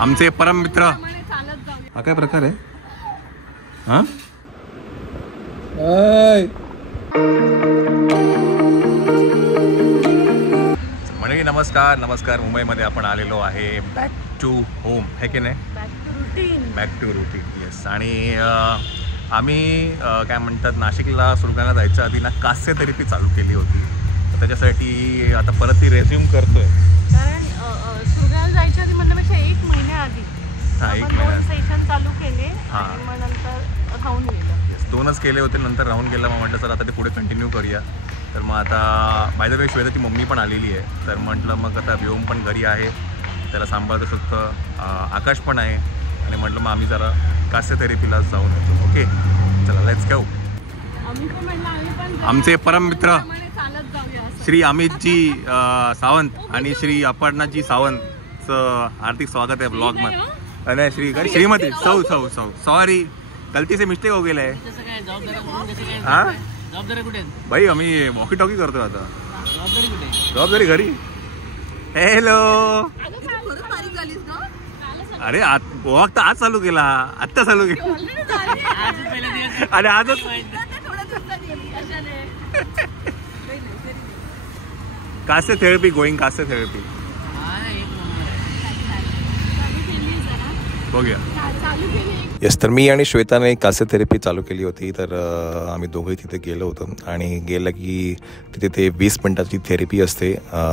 आमचे परम मित्र. हा काय प्रकार आहे? हा मंडळी नमस्कार नमस्कार. मुंबईमध्ये आपण आलेलो आहे बॅक टू होम, है की नाही? Back to routine. येस. आणि आम्ही काय म्हणतात, नाशिकला सुरगाणा जायच्या आधी ना कास्य थेरपी चालू केली होती. तर त्याच्यासाठी आता परत ती रेझ्युम करतोय. कारण सुरगाणा जायच्या आधी म्हणण्यापेक्षा 1 महिन्याआधी एक महिना सेशन चालू केले आणि मग नंतर राहून गेलं. येस, 2च केले होते, नंतर राहून गेलं. मग म्हटलं सर आता ते पुढे कंटिन्यू करूया. तर मग आता बाय द वे श्वेताची मम्मी पण आलेली आहे. तर म्हटलं मग आता व्योम पण घरी आहे, त्याला सांभाळतं सुद्धा. आकाश पण आहे. आणि म्हटलं मग आम्ही जरा कास्य थेरपीला जाऊन येतो. ओके चला लेट्स गो. आमचे परम मित्र श्री अमितजी सावंत आणि श्री अपर्णाजी सावंतचं हार्दिक स्वागत आहे ब्लॉगमध्ये. अरे श्रीमती सौ सॉरी, गलती से मिस्टेक हो गेला आहे. हा भाई, आम्ही वॉकी टॉकी करतोय आता. जबाबदारी घरी. हॅलो. अरे वॉक तर आज चालू केला, आत्ता चालू केला. अरे आजच कास्य थेरपी गोईंग. कास्य थेरपी बघूया. येस, तर मी आणि श्वेताने कास्य थेरपी चालू केली होती. तर आम्ही दोघंही तिथे गेलो होतो आणि गेलं की तिथे ते 20 मिनिटाची थेरपी असते.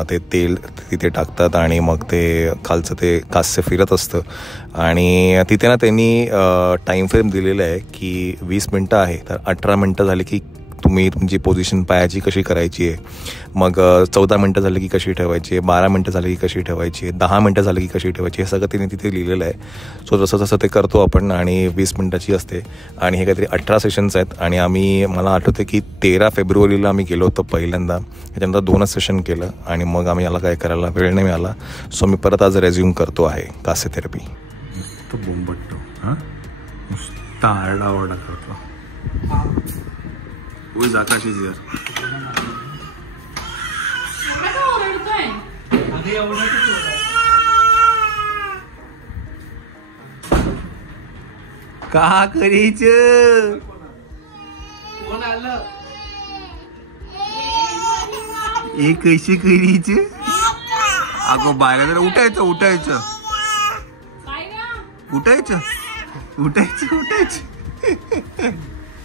ते तेल तिथे टाकतात आणि मग ते खालचं ते कास्य फिरत असतं. आणि तिथे ना त्यांनी टाईम फ्रेम दिलेला आहे की 20 मिनटं आहे. तर 18 मिनटं झाली की तुम्ही तुमची पोझिशन पायाची कशी करायची आहे, मग 14 मिनटं झाली की कशी ठेवायची आहे, 12 मिनटं झाली की कशी ठेवायची आहे, 10 मिनटं झाली की कशी ठेवायची, हे सगळं तिने तिथे लिहिलेलं आहे. सो जसं तसं ते करतो आपण. आणि 20 मिनटाची असते आणि हे काहीतरी 18 सेशन्स आहेत. आणि आम्ही, मला आठवतं की 13 फेब्रुवारीला आम्ही गेलो होतो पहिल्यांदा. त्याच्यानंतर 2च सेशन केलं आणि मग आम्ही याला काय करायला वेळ नाही मिळाला. सो मी परत आज रेझ्युम करतो आहे कास्य थेरपी. तो बोंबटतो, हां नुसता आरडाओरडा करतो. आकाश इज हिअर. का करायचं? कोण आलं? हे कशी करायचं? अगं बाहेर जरा उठायचं उठायचं उठायचं उठायचं उठायचं.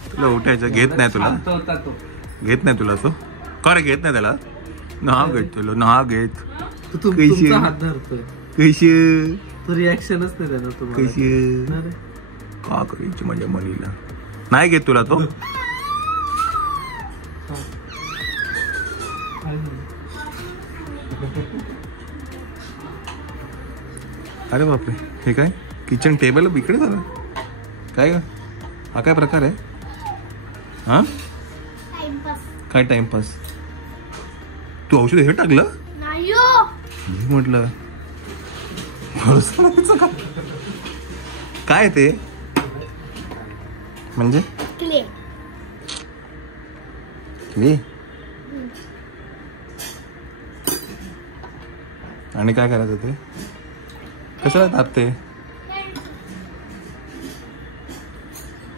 तुला उठायचं घेत नाही, तुला घेत नाही, तुला तो का रे घेत नाही त्याला? ना घेत तुला, ना घेत. कैशी कैशी रिॲक्शनच नाही त्याला. कैशी का करायची माझ्या मुलीला? नाही घेत तुला तो. अरे बापरे, हे काय किचन टेबल इकडे झालं काय ग? हा काय प्रकार आहे? हा काय टाइमपास? तू औषध हे टाकलं? मी म्हटलं काय ते म्हणजे क्ले. आणि काय करायचं ते? कशाला तापते?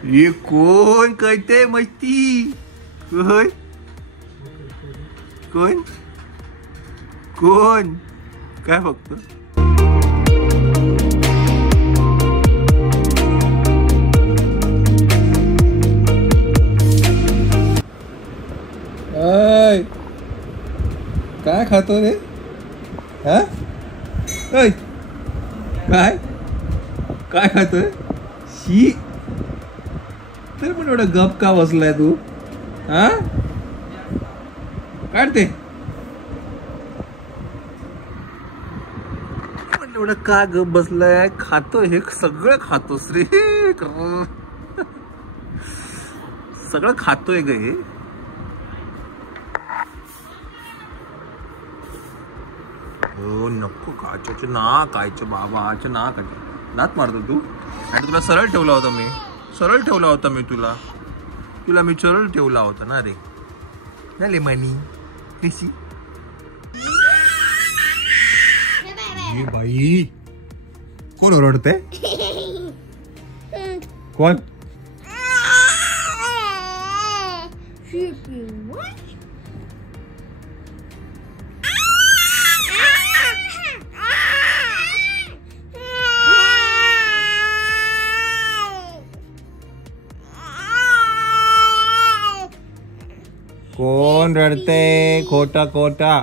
ये कोण करते मस्ती? कोण कोण कोण काय फक्त काय खातो रे? हा काय काय खातोय? शी. तर पण एवढा गप का बसलाय तू? हा काढते म्हटलं, एवढं का गप बसलाय? खातो, हे सगळं खातोस रे, सगळं खातोय ग हे. हो नको कायचं ना, कायचं बाबाचं ना, काय नात मारतो तू. आणि तुला सरळ ठेवला होता मी, सरळ ठेवला होता मी तुला मी सरळ ठेवला होता ना रे. झाले मनी कशी बाई कोण ओरडते? कोण? कोण रडते? खोटा खोटा.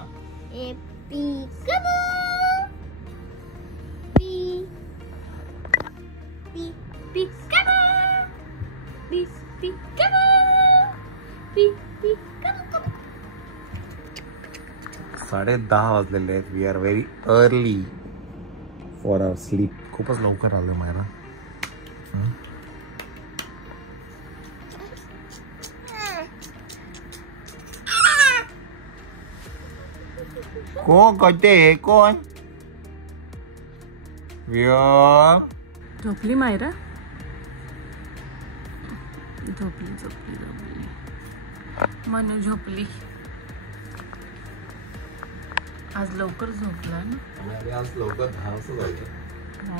(10:30 वाजलेले आहेत. We are very early for our sleep. खूपच लवकर आलं मायरा. कोण करते? कोण? झोपली मायरा? झोपली झोपली झोपली. मनू झोपली. आज लवकर झोपला ना? आज लवकर 10 वाजता जायचं. हो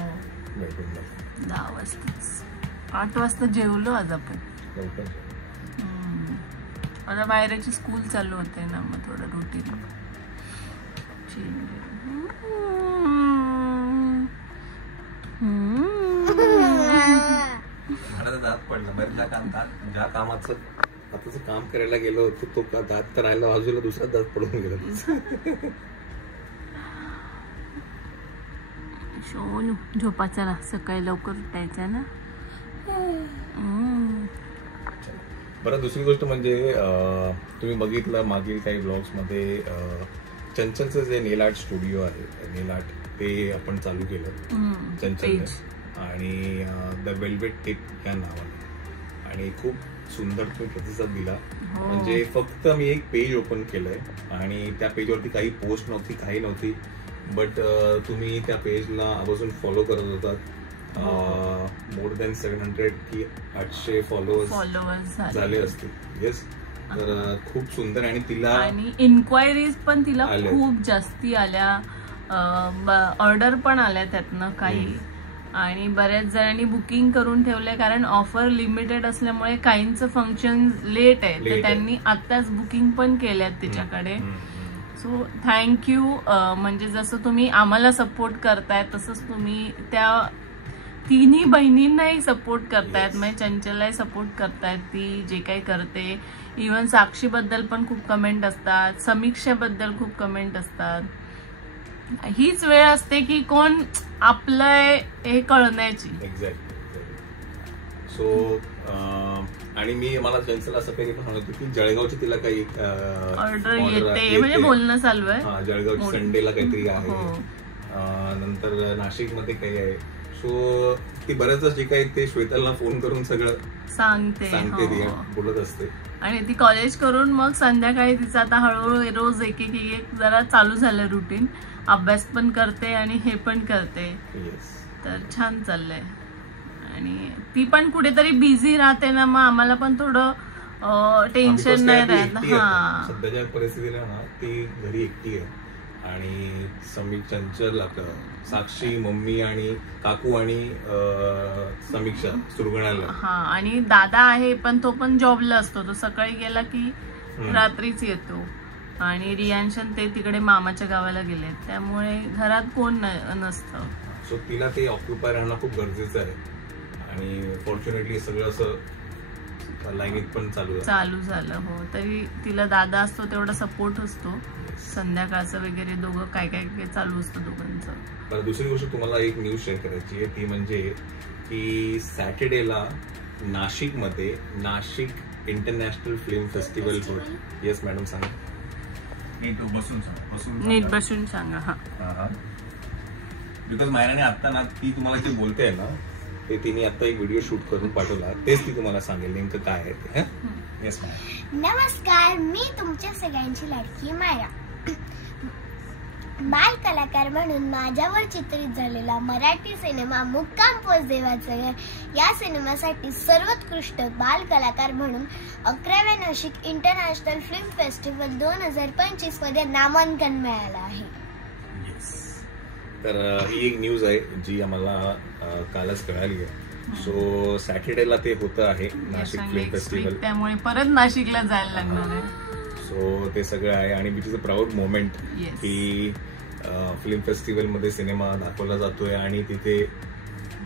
10 वाजताच. 8 वाजता जेवलो आज आपण. आता बाहेरची स्कूल चालू होते ना, मग थोडं रुटीन चेंज. दात पडलं. ज्या कामाचं आताच काम करायला गेलो होतो तो दात करायला बाजूला दुसरा दात पडून गेला. सोनू झोपाचा ना, सकाळी लवकर उठायचा ना. बरं, दुसरी गोष्ट म्हणजे तुम्ही बघितलं मागील काही ब्लॉग्स मध्ये चंचलचं जे नेल आर्ट स्टुडिओ आहे, नेल आर्ट ते आपण चालू केलं चंचलने, आणि द वेल्वेट टिप या नावाने, आणि खूप सुंदर तुम्ही प्रतिसाद दिला. म्हणजे फक्त मी एक पेज ओपन केलंय आणि त्या पेजवरती काही पोस्ट नव्हती, काही नव्हती, बट तुम्ही त्या पेजला आवर्जून फॉलो करत होतात. मोर दॅन 700 की 800 फॉलोअर्स झाले असतील. येस, तर खूप सुंदर. आणि तिला आणि इन्क्वायरीज पण तिला खूप जास्ती आल्या, ऑर्डर पण आल्या त्यातनं काही, आणि बऱ्याच जणांनी बुकिंग करून ठेवलंय, कारण ऑफर लिमिटेड असल्यामुळे काहींचं फंक्शन लेट आहे, तर त्यांनी आत्ताच बुकिंग पण केल्यात तिच्याकडे. So thank you. म्हणजे जसं तुम्ही आम्हाला सपोर्ट करताय तसंच तुम्ही त्या तिन्ही बहिणींनाही सपोर्ट करतायत. म्हणजे चंचललाही सपोर्ट करतायत ती जे काही करते. इव्हन साक्षीबद्दल पण खूप कमेंट असतात, समीक्षेबद्दल खूप कमेंट असतात. हीच वेळ असते की कोण आपलं हे कळण्याची. एक्झॅक्टली. सो आणि मला चंचल असं काही म्हणत होती की जळगावची तिला काही ऑर्डर येते, म्हणजे बोलणं चालू आहे. जळगावची संडेला काहीतरी आहे, नंतर नाशिक मध्ये काही आहे. सो ती बऱ्याच जे काही ते श्वेताला फोन करून सगळं सांगते ती बोलत असते. आणि ती कॉलेज करून मग संध्याकाळी तिचं आता हळूहळू रोज एक जरा चालू झालं रुटीन. अभ्यास पण करते आणि हे पण करते, तर छान चाललंय. आणि ती पण कुठेतरी बिझी राहते ना, मग आम्हाला पण थोडं टेन्शन नाही राहत. हा, सध्याच्या परिस्थितीला ना ती घरी एकटी आहे, आणि चंचल, साक्षी, मम्मी आणि काकू आणि समीक्षा सुरगणाला. हा, आणि दादा आहे पण तो पण जॉबला असतो, तो सकाळी गेला की रात्रीच येतो. आणि रियांशन ते तिकडे मामाच्या गावाला गेले, त्यामुळे घरात कोण नसतं. सो तिला ते ऑक्युपाय राहणं खूप गरजेचं आहे. आणि फॉर्च्युनेटली सगळं असं लाईनीत पण चालू झालं. हो, तरी तिला दादा असतो तेवढा सपोर्ट असतो. संध्याकाळचं वगैरे दोघं काय काय चालू असतं दोघांचं. दुसरी गोष्ट तुम्हाला एक न्यूज शेअर करायची आहे, ती म्हणजे की सॅटर्डेला नाशिकमध्ये नाशिक इंटरनॅशनल फिल्म फेस्टिवल होत. येस मॅडम, सांगा. नीट बसून सांगा. हा, बिकॉज मायराने आता ना ती तुम्हाला जे बोलते ना ते तिने आता एक व्हिडिओ शूट करून पाठवला, तेच ती तुम्हाला सांगेल नेमकं काय आहे ते. Yes ma'am. नमस्कार, मी तुमच्या सगळ्यांची लाडकी मायरा. बाल कलाकार म्हणून माझ्यावर चित्रित झालेला मराठी सिनेमा मुक्काम पोस्ट देवाचं घर या सिनेमासाठी सर्वोत्कृष्ट बाल कलाकार म्हणून 11व्या नाशिक इंटरनॅशनल फिल्म फेस्टिवल 2025 मध्ये नामांकन मिळालं आहे. तर ही एक न्यूज आहे जी आम्हाला कालच कळाली आहे. सो सॅटर्डेला ते होतं आहे नाशिक फिल्म फेस्टिवल, त्यामुळे परत नाशिकला जायला लागणार आहे. सो ते सगळं आहे आणि which is a proud moment की फिल्म फेस्टिवल मध्ये सिनेमा दाखवला जातोय आणि तिथे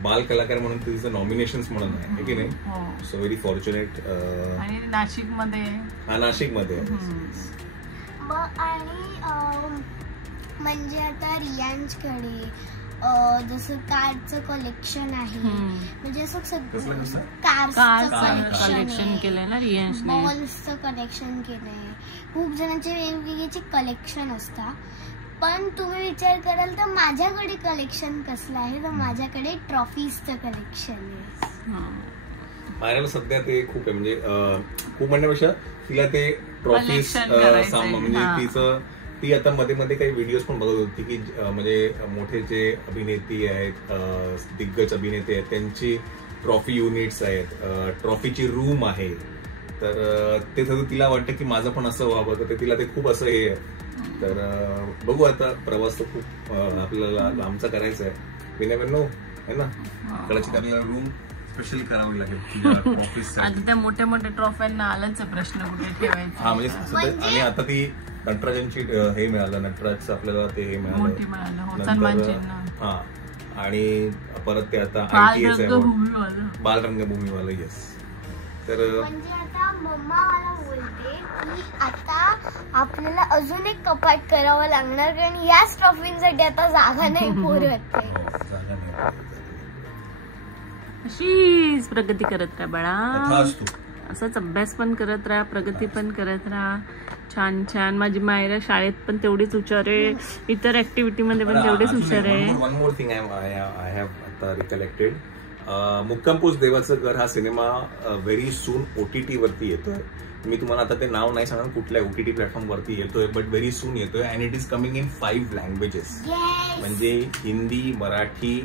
बाल कलाकार म्हणून तिचं नॉमिनेशन्स म्हणून आहे की नाही. So very fortunate. आणि नाशिकमध्ये नाशिकमध्ये आणि म्हणजे आता रियांजकडे जसं कारचं कलेक्शन आहे, म्हणजे असं सगळं कारचं कलेक्शन केलंय ना रियांशने, बॉल्सचं कलेक्शन केलंय, खूप जणांचे वेगवेगळ्याचे कलेक्शन असतात. पण तुम्ही विचार कराल तर माझ्याकडे कलेक्शन कसलं आहे, तर माझ्याकडे ट्रॉफीजचं कलेक्शन आहे. मायराला सध्या ते खूप आहे, म्हणजे खूप म्हणण्यापेक्षा तिला ते ट्रॉफीज म्हणजे ती आता मध्ये मध्ये काही व्हिडिओज पण बघत होती की म्हणजे मोठे जे अभिनेत्री आहेत, दिग्गज अभिनेते आहेत, त्यांची ट्रॉफी युनिट्स आहेत, ट्रॉफीची रूम आहे. तर ते सगळं तिला वाटतं की माझं पण असं व्हावं, तर तिला ते खूप असं हे आहे. तर बघू आता, प्रवास तर खूप आपल्याला लांबचा करायचा आहे. विनयनो आहे ना, कदाचित आपल्याला रूम स्पेशल करावी लागेल ऑफिस. आता त्या मोठ्या मोठ्या ट्रॉफ्यांना आलाच प्रश्न कुठे ठेवायचा. हा म्हणजे आणि आता ती नटराजांची हे मिळालं, नटराजचं आपल्याला ते हे मिळालं. हा, आणि परत ते आता बाल रंगभूमीवाला. येस. तर म्हणजे आता मम्मा मला बोलते की आता आपल्याला अजून एक कपाट करावं लागणार, कारण याच ट्रॉफींसाठी आता जागा नाही पुरत. अशीच प्रगती करत राहा बाळा, असाच अभ्यास पण करत राहा, प्रगती पण करत राहा. छान छान. माझी मायरा शाळेत पण तेवढीच हुशार आहे, इतर ऍक्टिव्हिटी मध्ये पण तेवढीच हुशार आहे. One more thing I have आता रिकलेक्टेड. मुक्काम पोस्ट देवाचं घर हा सिनेमा व्हेरी सून OTT वरती येतोय. मी तुम्हाला आता ते नाव नाही सांगणार कुठल्या OTT प्लॅटफॉर्म वरती येतोय, बट व्हेरी सून येतोय and it is coming in 5 languages. म्हणजे हिंदी, मराठी,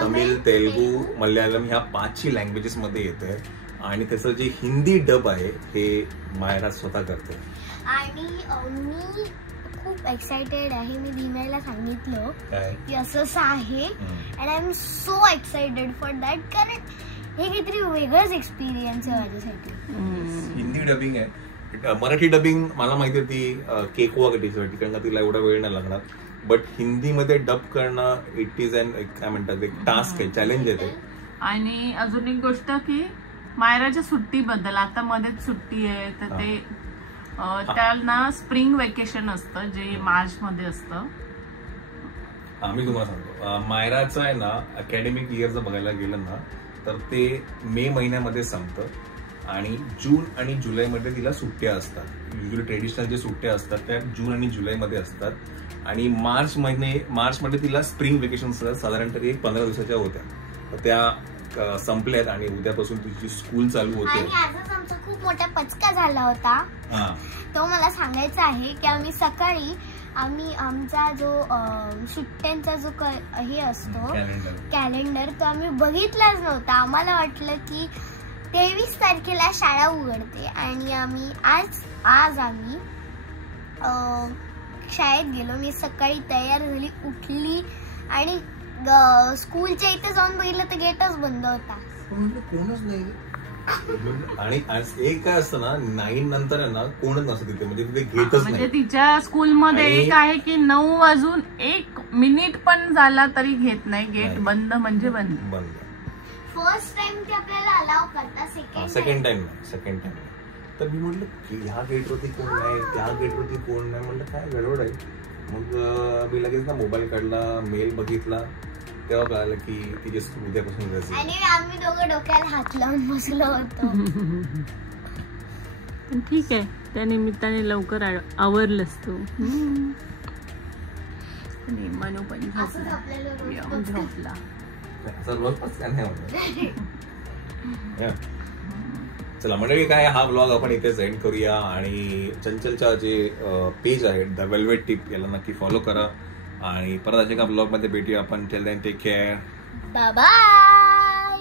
तमिळ, तेलुगू, मल्याळम ह्या 5 लँग्वेजेस मध्ये येतोय. आणि त्याचं जे हिंदी डब आहे हे मायरा स्वतः करते. आणि मी खूप एक्सायटेड आहे. मी दिनाला सांगितलं की असं आहे and I am so excited for that, कारण हे काहीतरी वेगळंच एक्सपिरियन्स आहे माझ्यासाठी. हिंदी डबिंग आहे. मराठी डबिंग मला माहिती होती केकवा कटीसाठी, कारण का तिला एवढा वेळ नाही लागणार. बट हिंदीमध्ये डब करणं इट इज अन काय म्हणतात एक टास्क आहे, चॅलेंज आहे ते. आणि अजून एक गोष्ट की मायराच्या सुट्टीबद्दल, आता मध्येच सुट्टी आहे तर ते त्यांना स्प्रिंग वेकेशन असतं जे मार्च मध्ये असतं. मी तुम्हाला सांगतो, मायराचं आहे ना अकॅडमिक इयर जर बघायला गेलं ना तर ते मे महिन्यामध्ये संपतं आणि जून आणि जुलैमध्ये तिला सुट्ट्या असतात. युजली ट्रेडिशनल जे सुट्ट्या असतात त्या जून आणि जुलैमध्ये असतात. आणि मार्चमध्ये तिला स्प्रिंग वेकेशन साधारणतः 15 दिवसाच्या होत्या, त्या संपल्यात आणि उद्यापासून तिची स्कूल चालू होते. आणि आजच आमचा खूप मोठा पचका झाला होता, तो मला सांगायचा आहे की आम्ही सकाळी आमचा जो सुट्ट्यांचा जो हे असतो कॅलेंडर तो आम्ही बघितलाच नव्हता. आम्हाला वाटलं की 23 तारखेला शाळा उघडते आणि आम्ही आज आम्ही शाळेत गेलो. मी सकाळी तयार झाली, उठली आणि स्कूलच्या इथे जाऊन बघितलं तर गेटच बंद होता. कोणच नाही. आणि एक काय असतं ना 9 नंतर आहे ना कोणच नसतं तिथे, म्हणजे तिथे गेटच नाही. म्हणजे तिच्या स्कूलमध्ये एक आहे की 9 वाजून 1 मिनिट पण झाला तरी घेत नाही, गेट बंद म्हणजे बंद. फर्स्ट टाइम ते आपल्याला अलाव करतात, सेकंड टाइम. तर मी म्हटलं की ह्या गेटवरती कोण नाही, त्या गेटवरती कोण नाही. म्हटलं काय गडबड आहे. मग मी लगेच ना मोबाईल काढला, मेल बघितला, तेव्हा कळालं की तिचे स्कूल उद्यापासून जायचं. आणि आम्ही दोघं डोक्याला हात लावून बसलो होतो. ठीक आहे, त्या निमित्ताने लवकर आवरलंस तू. मनू पण झोपला. चला मंडळी, काय हा ब्लॉग आपण इथेच एंड करूया. आणि चंचलच्या जे पेज आहे द वेल्वेट टिप याला नक्की फॉलो करा. आणि परत अशा एका ब्लॉग मध्ये भेटूया आपण. Till then take care, bye bye.